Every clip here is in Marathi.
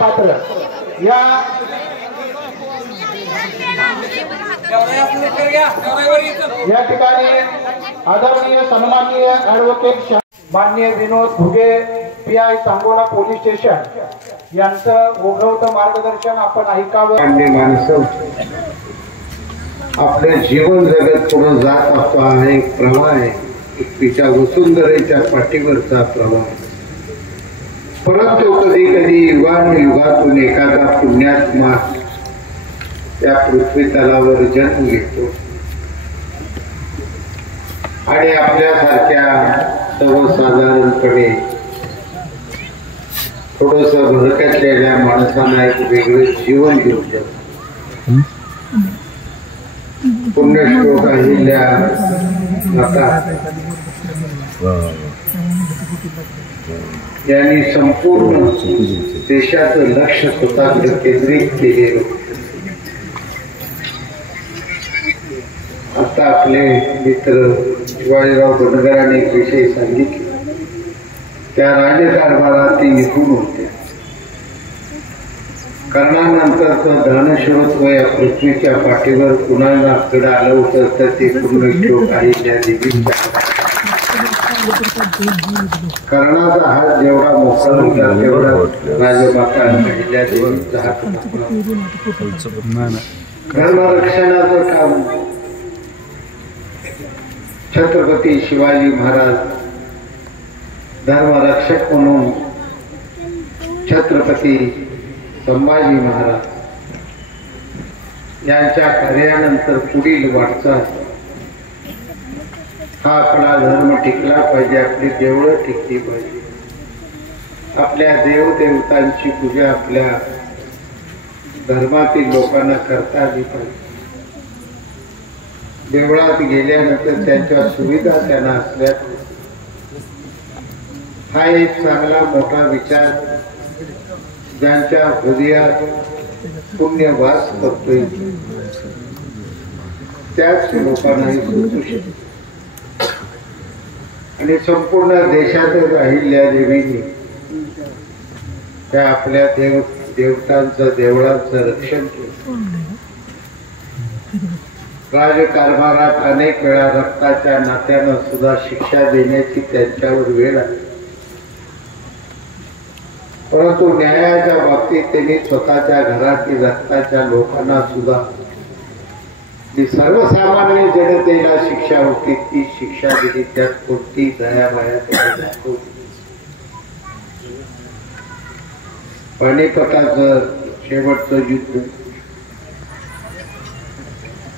पात्र या ठिकाणी आदरणीय सन्माननीय ॲडव्होकेट माननीय विनोद भुगे पीआय सांगोला पोलीस स्टेशन यांचं ओघवतं मार्गदर्शन आपण ऐकावं। माणसं आपले जीवन जगत पुढे जात असतो हा एक प्रवाह आहे, तिच्या वसुंधरेच्या पाठीवरचा प्रवाह। परंतु कधी कधी युगातून एखादा पुण्यात्मा त्या पृथ्वी तलावर जन्म घेतो आणि आपल्यासारख्या सर्वसाधारणपणे थोडस भडकलेल्या माणसांना एक वेगळे जीवन देऊ शकतो। पुण्यश्लोक अहिल्या माता यांनी संपूर्ण देशाचं लक्ष स्वतःकडे केंद्रित केलेलं। आता आपले मित्र शिवाजीराव बनगरांनी एक विषय सांगितले, त्या राजकारभारात ते निपुण होते। कर्णानंतरचं दानशूरत्व या पृथ्वीच्या पाठीवर कुणाला कडे आलं होतं तर ते पुण्यश्लोक अहिल्या देवींच्या। कर्णाचा हात जेवढा मोकळा होता तेवढा राजमाता अहिल्या देवींचा हात मोकळा। धर्मरक्षणाचं काम छत्रपती शिवाजी महाराज धर्मरक्षक म्हणून छत्रपती संभाजी महाराज यांच्या कार्यानंतर पुढील वाटचाल हा आपला धर्म टिकला पाहिजे, आपली देवळं टिकली पाहिजे, आपल्या देवदेवतांची पूजा आपल्या धर्मातील लोकांना करता आली पाहिजे। देवळात गेल्यानंतर त्यांच्या सुविधा त्यांना असल्या हा एक चांगला मोठा विचार ज्यांच्या हृदयात पुण्य वास करतोय त्याच लोकांनाही सुचू शकतो। आणि संपूर्ण देशातच अहिल्या देवीने त्या आपल्या देवतांचं देवळांचं रक्षण केलं। राजकारभारात अनेक वेळा रक्ताच्या नात्यानं सुद्धा शिक्षा देण्याची त्यांच्यावर वेळ आली, परंतु न्यायाच्या बाबतीत त्यांनी स्वतःच्या घरातील रक्ताच्या लोकांना सुद्धा जी सर्वसामान्य जनतेला शिक्षा होती ती शिक्षा दिली, त्यात कोणती दयामाया त्यांनी दाखवली। पानिपताचं शेवटचं युद्ध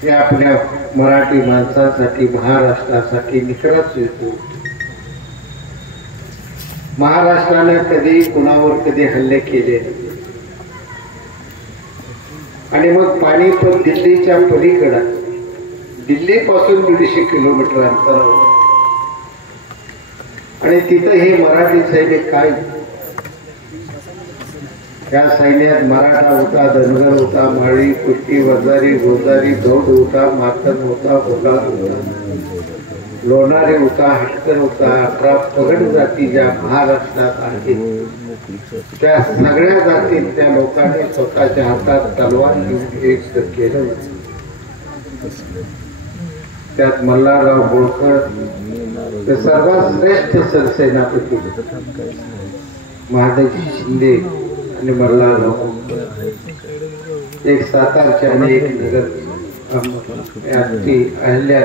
हे आपल्या मराठी माणसांसाठी महाराष्ट्रासाठी निकराचं युद्ध होतं। महाराष्ट्राने कधी कुणावर कधी हल्ले केले आणि मग पानिपत दिल्लीच्या पलीकडे दिल्लीपासून 150 किलोमीटर अंतरावर आणि तिथं हे मराठी सैनिक काय त्या सैन्यात मराठा होता, धनगर होता, माळी, कुष्टी, वजारी, गोजारी, धोड होता, मातंग होता, भोगार होता, लोणारी होता, हटकर होता। 18 पगड जाती ज्या महाराष्ट्रात आहेत त्या सगळ्या जातीत त्या लोकांनी स्वतःच्या हातात तलवार घेऊन एक केलं। त्यात मल्हारराव होळकर ते सर्वात श्रेष्ठ सरसेनापती महादजी शिंदे आणि मल्हारराव, एक सातारचे आणि एक नगर अहिल्या।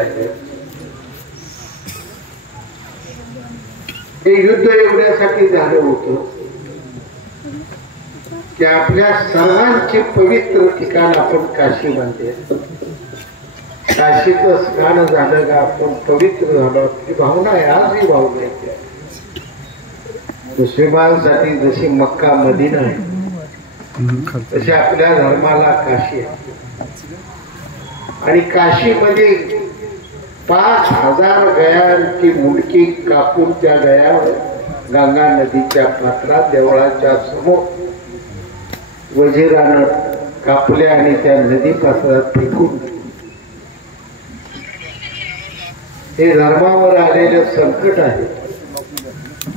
हे युद्ध एवढ्यासाठी झालं होतं की आपल्या सर्वांचे पवित्र ठिकाण आपण काशी म्हणते, काशीचं स्नान झालं का आपण पवित्र झालो ती भावना आहे, आजही भावना आहे। मुस्लिमांसाठी जशी मक्का मदिना आहे तशी आपल्या धर्माला काशी आहे। आणि काशीमध्ये 5000 गयांची मुंडकी कापून त्या गयावर गंगा नदीच्या पात्रात देवळाच्या समोर वजिरानं कापल्या आणि त्या नदी पात्रात फेकून हे धर्मावर आलेलं संकट आहे।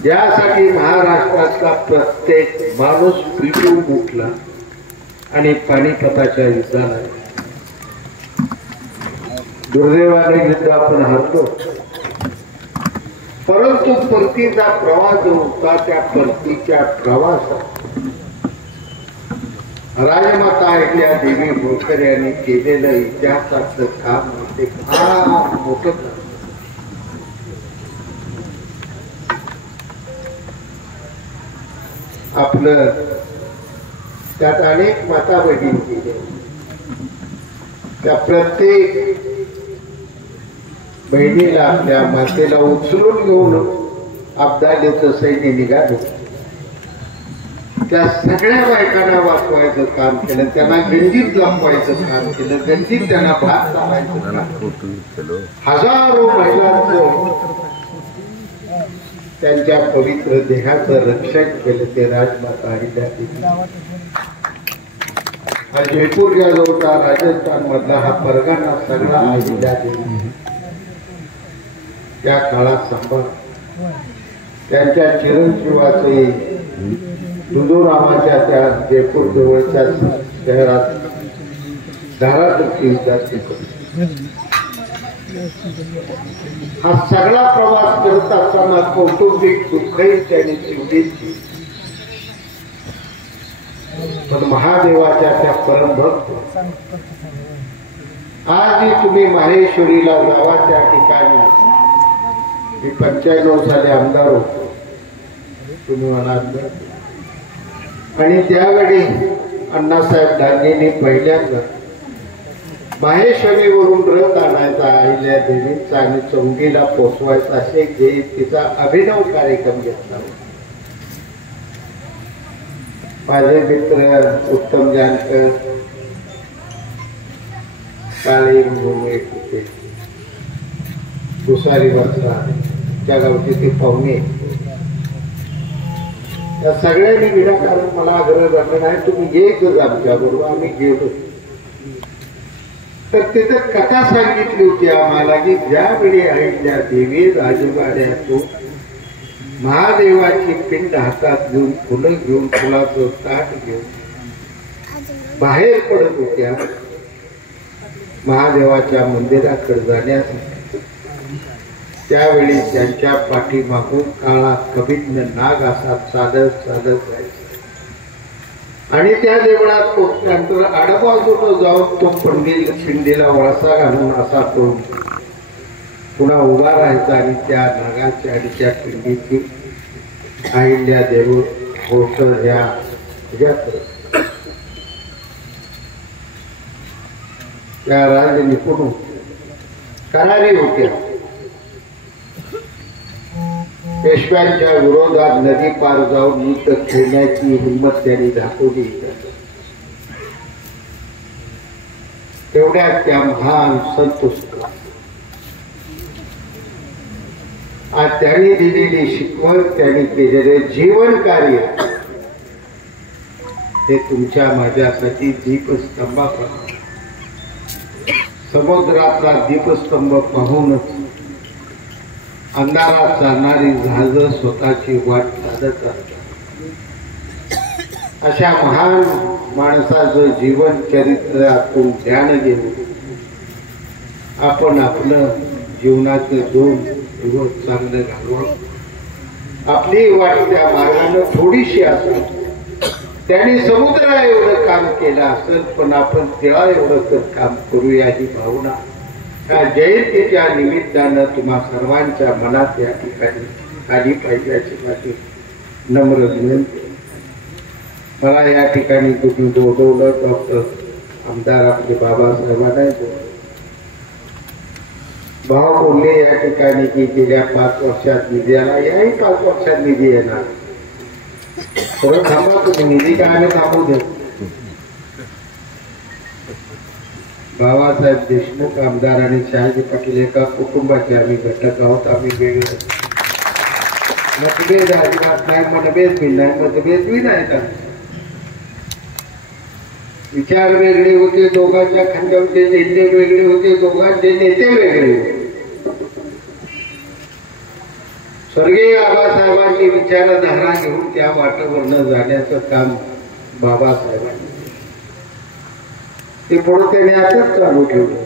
यासाठी महाराष्ट्रातला प्रत्येक माणूस पिटून उठला आणि पानिपताच्या युद्धाला. दुर्दैवाने युद्ध आपण हरतो, परंतु परतीचा प्रवास जो होता त्या परतीच्या प्रवासात राजमाता अहिल्या देवी होळकर यांनी केलेलं इतिहासाचं काम ते फार मोठं काम. आपलं त्यात अनेक माता भगिनी केल्या. त्या प्रत्येक बहिणीला आपल्या मातेला उचलून घेऊन अब्दालीचं सैन्य निघालं. त्या सगळ्या बायकांना वाचवायचं काम केलं, त्यांना गंजीत लपवायचं काम केलं, गंजीत त्यांना भात चालायचं काम केलं. हजारो महिलांचं त्यांच्या पवित्र देहाचं रक्षण केलं ते राजमाता अहिल्या देवी. जयपूर या जवळचा राजस्थान मधला हा परगणा सगळा अहिल्या देवी त्या काळात सांभाळ. त्यांच्या चिरंजीवाचे दुंदूरामाच्या त्या जयपूर जवळच्या शहरात धारासुकी हा सगळा प्रवास करत असताना कौटुंबिक दुःखही त्यांनी चिवडीची. पण महादेवाच्या त्या परमभक्त आजही तुम्ही माहेश्वरीला जावा, त्या ठिकाणी मी 95 साली आमदार होतो, तुम्ही मला आणि त्यावेळी अण्णासाहेब डांगेंनी पहिल्यांदा माहेश्वरीवरून रथ आणायचा अहिल्या देवीचा आणि चौंगीला पोचवायचा असे जे तिचा अभिनव कार्यक्रम घेतला. माझे मित्र उत्तम जानकर काळे एक होते, कुसारी वाचला त्या गावचे ते पाहुणे, त्या सगळ्यांनी विनाकारण मला आग्रह धरला नाही तुम्ही येतच आमच्या बरोबर. आम्ही गेलो तर तिथे कथा सांगितली होती आम्हाला की ज्यावेळी अहिल्या देवी राजवाड्यातून महादेवाची पिंड हातात घेऊन फुलं घेऊन फुलाचं ताट घेऊन बाहेर पडत होत्या महादेवाच्या मंदिराकडे जाण्यासाठी, त्यावेळी त्यांच्या पाठीमागून काळा कभिन्न नाग असा चालत चालत जायचा आणि त्या देवळात पोचल्यानंतर आडबाजून जाऊन तो पिंडीला वळसा घालून असा तो पुन्हा उभा राहायचा आणि त्या नागाच्या आणि त्या पिंडीची अहिल्या देवी होळकर ह्या त्या राज निपुण करारी होत्या. पेशव्यांच्या विरोधात नदी पार जाऊन युद्ध खेळण्याची हिंमत त्यांनी दाखवली. तेवढ्यात त्या महान संतुष्ट आज त्यांनी दिलेली शिकवण, त्यांनी केलेले जीवन कार्य हे तुमच्या माझ्यासाठी दीपस्तंभाप्रमाणे. समुद्राचा दीपस्तंभ पाहूनच अंधारात चालणारी जहाज स्वतःची वाट साधत असतात. अशा महान माणसाचं जीवन चरित्रातून ध्यान घेऊन आपण आपलं जीवनाचे 2 दिवस चांगलं घालवावं. आपली वाट त्या मार्गाने थोडीशी असेल, त्यांनी समुद्रा एवढं काम केलं असेल, पण आपण तेळा एवढं काम करूया ही भावना त्या जयंतीच्या निमित्तानं तुम्हा सर्वांच्या मनात या ठिकाणी आली पाहिजे अशी माझी नम्र विनंती. मला या ठिकाणी तुम्ही बोलवलं डॉक्टर आमदार आपले बाबासाहेबांना भाव बोलले या ठिकाणी की गेल्या 5 वर्षात निधी आला, याही 5 वर्षात निधी येणार. थोडं थांबा तुम्ही, निधी काय आम्ही थांबू दे. बाबासाहेब देशमुख आमदार आणि शहाजी पाटील एका कुटुंबाचे आम्ही घटक आहोत. आम्ही वेगळे मतभेद अजिबात नाही, मनभेद बी नाही, मतभेद बी नाही. विचार वेगळे होते, दोघांच्या खांद्यावरचे झेंडे वेगळे होते, दोघांचे नेते वेगळे होते. स्वर्गीय बाबासाहेबांनी विचारधारा घेऊन त्या वाटेवरनं जाण्याचं काम बाबासाहेबांनी ते पुढे त्याने असंच चालू ठेवलं.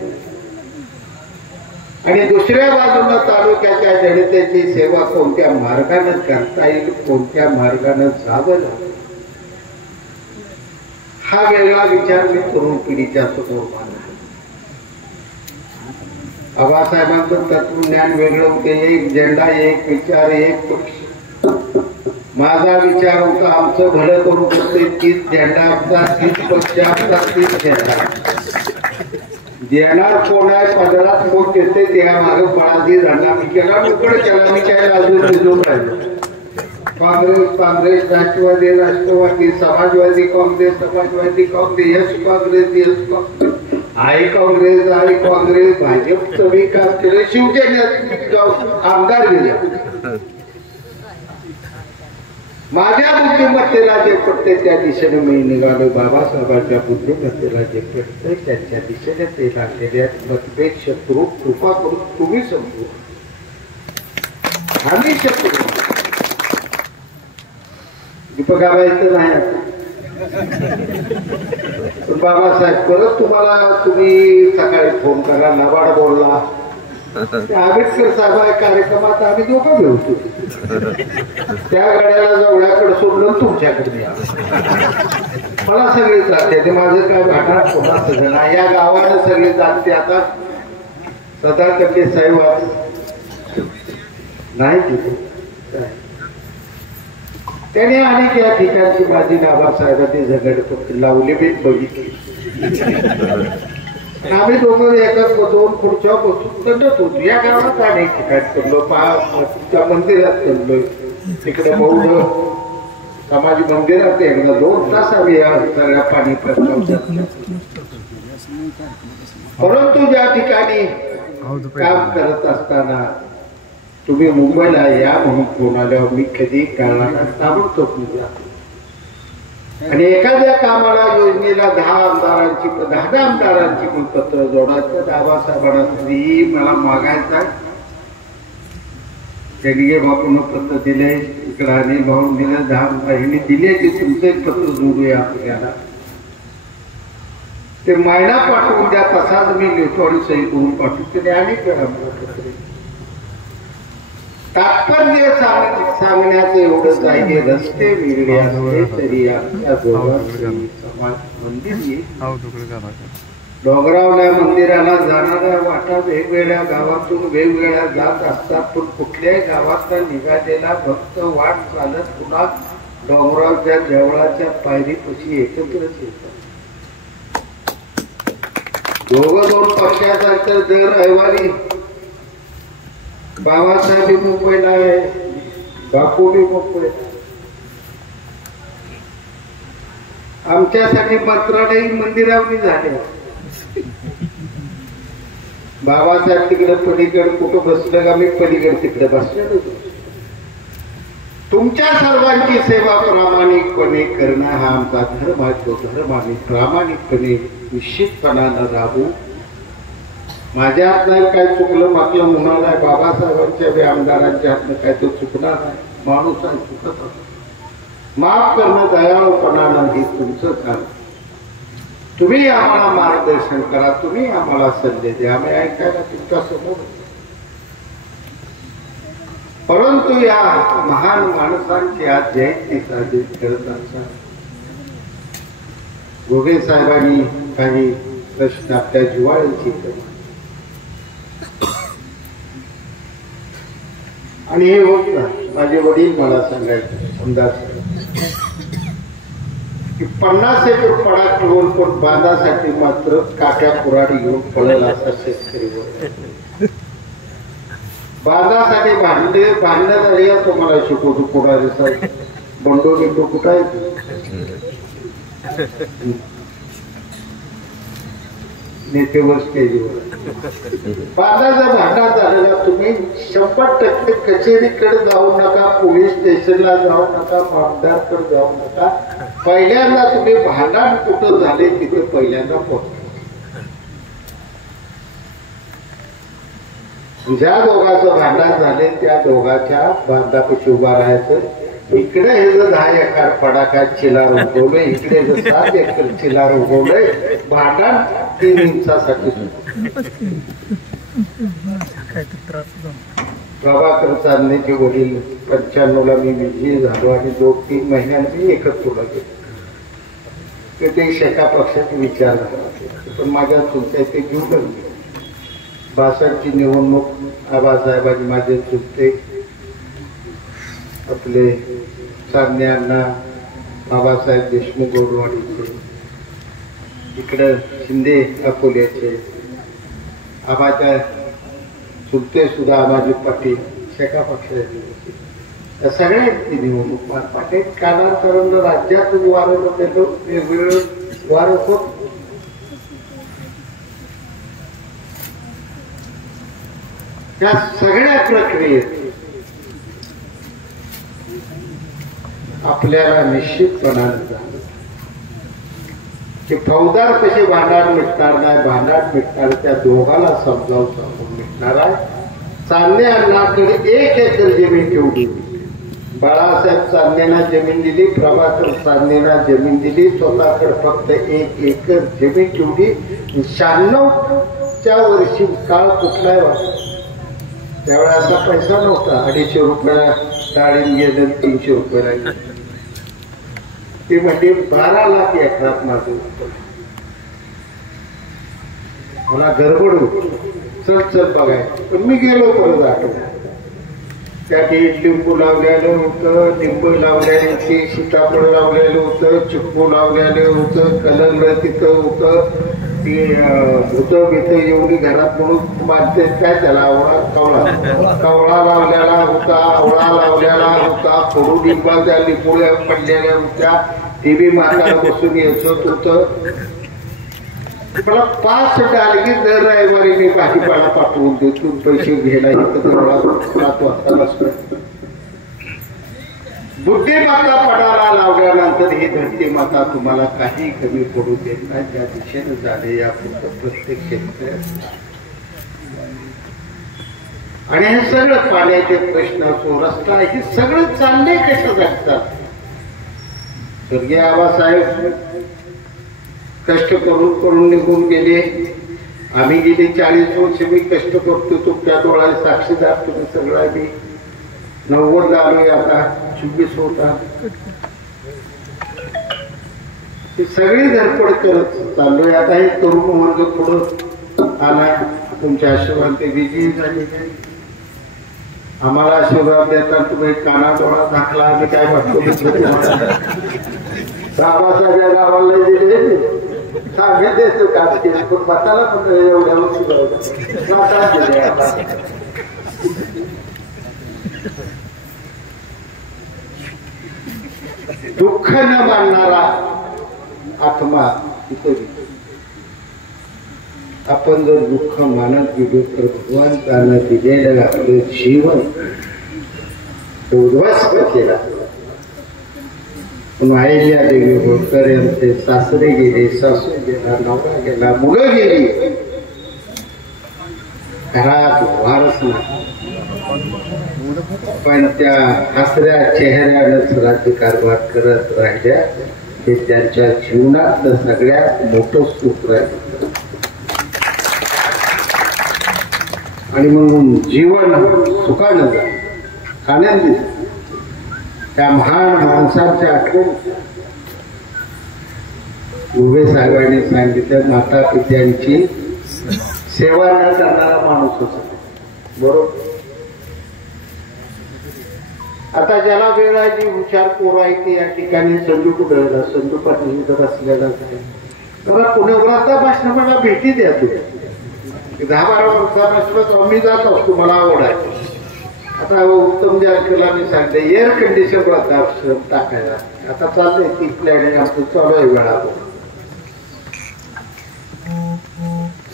आणि दुसऱ्या बाजूला तालुक्याच्या जनतेची सेवा कोणत्या मार्गाने करता येईल, कोणत्या मार्गाने जावं हा वेगळा विचार मी तरुण पिढीच्या समोर मांडला. बाबासाहेबांचं तत्वज्ञान वेगळं होते. एक झेंडा, एक विचार, एक पक्ष. माझा विचार होता आमचं भलं करू शकते, तीच झेंडा आमचा, तीच पक्ष आमचा, तीच झेंडा. देणार कोण आहे, पदरात कोण देते त्या मागे पळाजी झाला मी केला मोकळ केला. मी काय अजून निजून राहिलो. काँग्रेस, राष्ट्रवादी, समाजवादी काँग्रेस, एस काँग्रेस, आई काँग्रेस, भाजप सगळी काम केलं. शिवसेनेत आमदार गेले. माझ्या बुद्धिमत्तेला जे पडते त्या दिशेने मी निघालो. बाबासाहेबांच्या बुद्धिमत्तेला जे पडते त्यांच्या दिशेने ते लागलेले मतभेद शत्रू कृपा करून तुम्ही समजू. आम्ही शत्रू दीपकाबाईचं नाही. बाबासाहेब परत तुम्ही सकाळी फोन करा, लबाड बोलला. आंबेडकर साहेब कार्यक्रमात आम्ही दोघं घेऊ. त्या गाड्याला जवळ्याकडे सोडलं तुमच्याकडे या. मला सगळे जाते ते माझं काय भांडण कोणाचं नाही. या गावानं सगळे जाते. आता सदा कटे साहेब नाही तिथे त्याने अनेक या ठिकाणची माझी बाबासाहेबांनी झगड लावली बी बघितली. आम्ही दोघं एका 2 खुर्च्या बसून करत होतो. या गावात अनेक ठिकाणी करलो. मंदिरात करलोय. तिकडे बौद्ध समाज मंदिरात एकदा 2 तास आम्ही या सगळ्या पाणी प्रश्न. परंतु ज्या ठिकाणी काम करत असताना तुम्ही मुंबईला या म्हणून फोन आल्यावर मी कधी काळाला ताबडतोब जातो. आणि एखाद्या कामाला योजनेला 10 आमदारांची पण पत्र जोडायचं. बाबासाहेबांना तरी मला मागायचा. त्यांनी बापून पत्र दिले, इकडे आणि भाऊन दिलं, 10 आमदारांनी दिले की तुमचे पत्र जोडूया आपल्याला. ते महिना पाठवून द्या तसाच मी लिहितो आणि सही करून पाठवतो. त्याने अनेक वेळा पत्र तात्पर्य सांगण्याचं एवढंच आहे की रस्ते वेगळे असले तरी आपल्या समाज मंदिर येईल. डोंगरावल्या मंदिराला जाणाऱ्या वाटा वेगवेगळ्या गावातून वेगवेगळ्या जात असतात. पण कुठल्याही गावातला निघालेला भक्त वाट चालत पुन्हा डोंगरावच्या देवळाच्या पायरीपाशी एकत्रच येतात. दोन पक्षाचा तर दर रविवारी बाबासाहेब मुंबईला आहे, बापू बी मुंबईला. आमच्यासाठी मंत्रालय मंदिरावरी झाले. बाबासाहेब तिकडे पलीकडे कुठं बसलं का मी पलीकडे तिकडे बसलेलो. तुमच्या सर्वांची सेवा प्रामाणिकपणे करणं हा आमचा धर्म आहे. तो धर्म आम्ही प्रामाणिकपणे निश्चितपणानं राबू. माझ्या नाही काय चुकलं मागलं म्हणाल आहे. बाबासाहेबांच्या आमदारांच्या हातनं काय तो चुकणार नाही. माणूस आहे, चुकत माफ करणं दयाळूपणानं हे तुमचं काम. तुम्ही आम्हाला मार्गदर्शन करा, तुम्ही आम्हाला सल्ले द्या, आम्ही ऐकायला तुमच्या समोर. परंतु या महान माणसांची आज जयंती साजरी करत असताना घोगे साहेबांनी काही प्रश्न आपल्या जिव्हाळ्याची केले. आणि हे होत ना, माझे वडील मला सांगायचे अंदाज की 50 एकर पडा ठेवून पण बांधासाठी मात्र काट्या कुऱ्हाडी घेऊन पळला असा शेतकरी. बांधासाठी बांधण्यात आली तुम्हाला शिकवतो. कुऱ्हाडी साहेब बंडो बिंडो कुठं आहे? नेतेवर स्टेजवर बांधाचा भांडा झालेला. तुम्ही 100% कचेरीकडे जाऊ नका, पोलीस स्टेशनला जाऊ नका, आमदारकडे जाऊ नका. पहिल्यांदा तुम्ही भांडण कुठं झाले तिथे पहिल्यांदा पोहोचा. ज्या दोघांचं भांडण झाले त्या दोघांच्या बांधापाशी उभा राहायचं। इकडे हे जर 10 एकर फडाका चिलार उगवले, इकडे जर 7 एकर चिलार उगवले, भांडण 3 इंचासाठी। प्रभाकर चांदणेचे वडील 95ला मी विजयी झालो आणि 2-3 महिन्यांनी एकत्र गेलो। ते शेका पक्षाचे विचार झाला, पण माझ्या चुलत्या ते घेऊन गेले। 62ची निवडणूक आबासाहेबांनी माझे चुलते आपले चांदणे अण्णा बाबासाहेब देशमुख गोडवाडीचे, इकडं शिंदे अकोल्याचे, आबाच्या चुलते सुद्धा आबाजी पाटील शेका पक्षाचे, सगळ्यांची निवडणूक पार पाटील। कालांतरानं राज्यात वारं बदललो, वेगवेगळं वारं होत। त्या सगळ्या प्रक्रियेत आपल्याला निश्चितपणाने झालं की फौजदार कसे भांडण मिटणार नाही, भांडण मिटणार त्या दोघाला समजावून मिटणार आहे। चांदणे अण्णाकडे 1 एकर जमीन ठेवली, बाळासाहेब चांदणेला जमीन दिली, प्रभाकर चांदणेला जमीन दिली, स्वतःकडे फक्त 1 एकर जमीन ठेवली। 96च्या वर्षी काळ कुठलाय वाटत, त्यावेळेला असा पैसा नव्हता, 250 रुपयाला डाळिंब गेलं, 300 रुपयाला ते म्हणजे 12 लाख एकरात माझं मला गडबड होती, चल बघाय, पण मी गेलो परत आठवण। त्यात लिंबू लावलेलं होतं, लिंबू लावलेले होते, सीताफळ लावलेलं होतं, चिक्कू लावलेलं होतं, कलंगड तिथं होतं, ती भूतं बितं एवढी घरात म्हणून मानते काय त्याला कवळा लावलेला होता, आवळा लावलेला होता, कडुलिंबाच्या लिंबोळ्या पडलेल्या होत्या, ती बी म्हातारा बसून यायचं होतं। मला 5 डालगी दर रविवारी मी भाजीपाला पाठवून देतो, पैसे घ्यायला बुद्धिमत्ता पडायला लावल्यानंतर ही धरती माता तुम्हाला काही कमी पडू देत नाही, त्या दिशेने झाले या प्रत्येक क्षेत्र। आणि हे सगळं पाण्याचे प्रश्न असो, रस्ता, हे सगळं चालले कसं जातात। स्वर्गीय आबासाहेब कष्ट करून निघून गेले, आम्ही गेली 40 वर्ष मी कष्ट करतो, तुमच्या डोळ्याला साक्षीदार तुम्ही सगळा। मी 90 आलोय, आता 24 होता, सगळी धडपड करत चाललोय। आता हे तरुण वर्ग पुढं आला, तुमच्या आशीर्वाद ते विजयी झाले, आम्हाला आशीर्वाद देता तुम्ही काना डोळा दाखला, आम्ही काय वाटतो बाबासाहेब गावाला दिले सांगत देतो काच केलं, पण मताला पण एवढ्या वर्षी दुःख न मानणारा आत्मा तिथे। आपण जर दुःख मानत गेलो तर भगवंतानं दिलेलं आपलं जीवन उद्ध्वस्त केला। अहिल्या देवी होळकर यांचे सासरे गेले, सासू गेला, नवरा गेला, मुलं गेली, घरात वारस नाही, पण त्या हसऱ्या चेहऱ्यानंच राज्यकारभार करत राहिल्या। हे त्यांच्या जीवनातलं सगळ्यात मोठं सुख राहिलं आणि म्हणून जीवन सुखानं झालं, आनंदी। त्या महान माणसांच्या आठवण उभे साहेबांनी सांगितलं, माता पित्यांची सेवा न करणारा माणूस होता, बरोबर। आता ज्याला वेळ आहे, जी हुशार पोरं आहे ती या ठिकाणी संजू कुठं, संजू पाटील इथं बसलेला आहे, तर पुण्यावरचा भाषण मला भेटी द्या तुम्ही। 10-12 वर्षापासून आम्ही जात असतो, मला आवड आहे। आता उत्तम जानकरला मी सांगते एअर कंडिशन टाकायला, आता चाललंय ती प्लॅनिंग आमचं चालू आहे वेळा।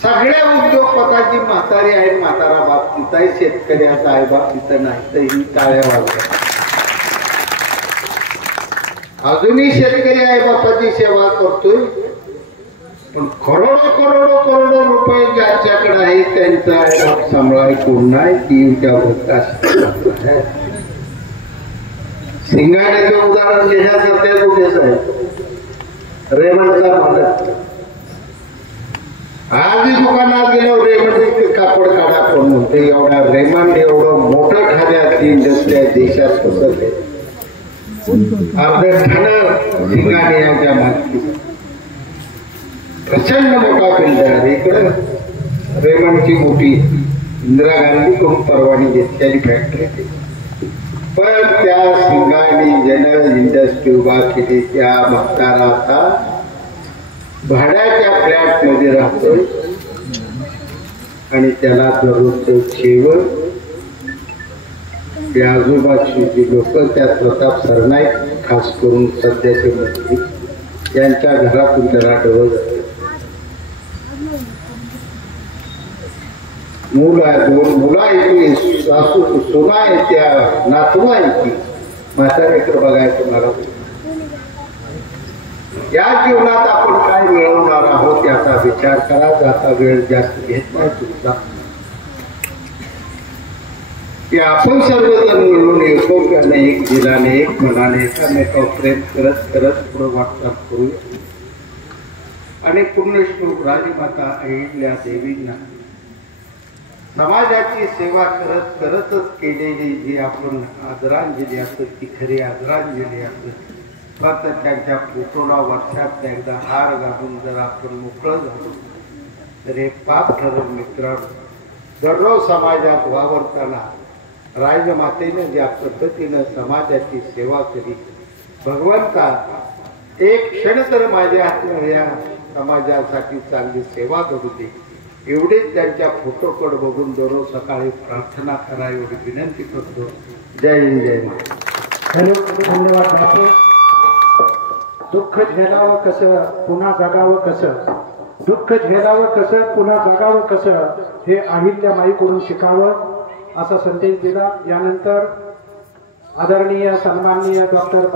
सगळ्या उद्योगपताची म्हातारी आहे, म्हातारा बाप तिथं आहे, शेतकऱ्याचा आहे बाप तिथं नाही, तर ही टाळ्या वाजवा। अजूनही शेतकरी आई बापाची सेवा करतोय, पण करोडो करोडो करोडो रुपये ज्याच्याकडे आहे त्यांचा सांभाळ कोण नाही ती त्या भक्ता सिंगाण्याचं उदाहरण देण्यासाठी कुठेच आहे रेमंडचा मालक आजही दुकानात गेल्यावर रेमंड कापड काढा कोण म्हणते एवढा रेमंड एवढं मोठं ठाण्यात इंडस्ट्री आहे देशात पसरले अर्ध ठाणं सिंगाणे यांच्या मालकी प्रचंड मोठा बिल्डर इकडं रेमंडची मोठी इंदिरा गांधी कडून परवानगी घेतलेली फॅक्टरी पण त्या सिंगाणी जनरल इंडस्ट्री उभा केली त्या भक्ताला आता भाड्याच्या फ्लॅट मध्ये राहतोय आणि त्याला दररोजचं जेवण त्या आजूबाजूची जी लोक त्या प्रताप सरनाईक खास करून सध्याचे मंत्री यांच्या घरातून त्याला डवळ जाते मूल आहे दोन मुलं आहे सासू सोना आहे त्या नातू आहे की म्हातारेकडे बघायचं मला या जीवनात आपण काय मिळवणार आहोत याचा विचार करा जाता वेळ जास्त घेत नाही तुमचा की आपण सर्वजण मिळून एकोप्याने एक दिलाने एक मनाने एकामेकावर प्रेम करत करत पुढे वाटचाल करूया आणि पुण्यश्लोक राजमाता अहिल्या देवींना समाजाची सेवा करत करतच केलेली जी आपण आदरांजली असत ती खरी आदरांजली असत फक्त त्यांच्या फोटोला वर्षात एकदा हार घालून जर आपण मोकळं झालो तर हे पाप ठरवून मित्रांनो दररोज समाजात वावरताना राजमातेने ज्या पद्धतीनं समाजाची सेवा केली भगवंता एक क्षण तर माझ्या या समाजासाठी चांगली सेवा करू दे एवढेच त्यांच्या फोटोकडे बघून दररोज सकाळी प्रार्थना करा एवढी विनंती करतो जय हिंद जय महाराष्ट्र धन्यवाद बापू दुःख झेलावं कसं पुन्हा जगावं कसं दुःख झेलावं कसं पुन्हा जगावं कसं हे अहिल्यामाईकडून शिकावं असा संदेश दिला यानंतर आदरणीय सन्माननीय डॉक्टर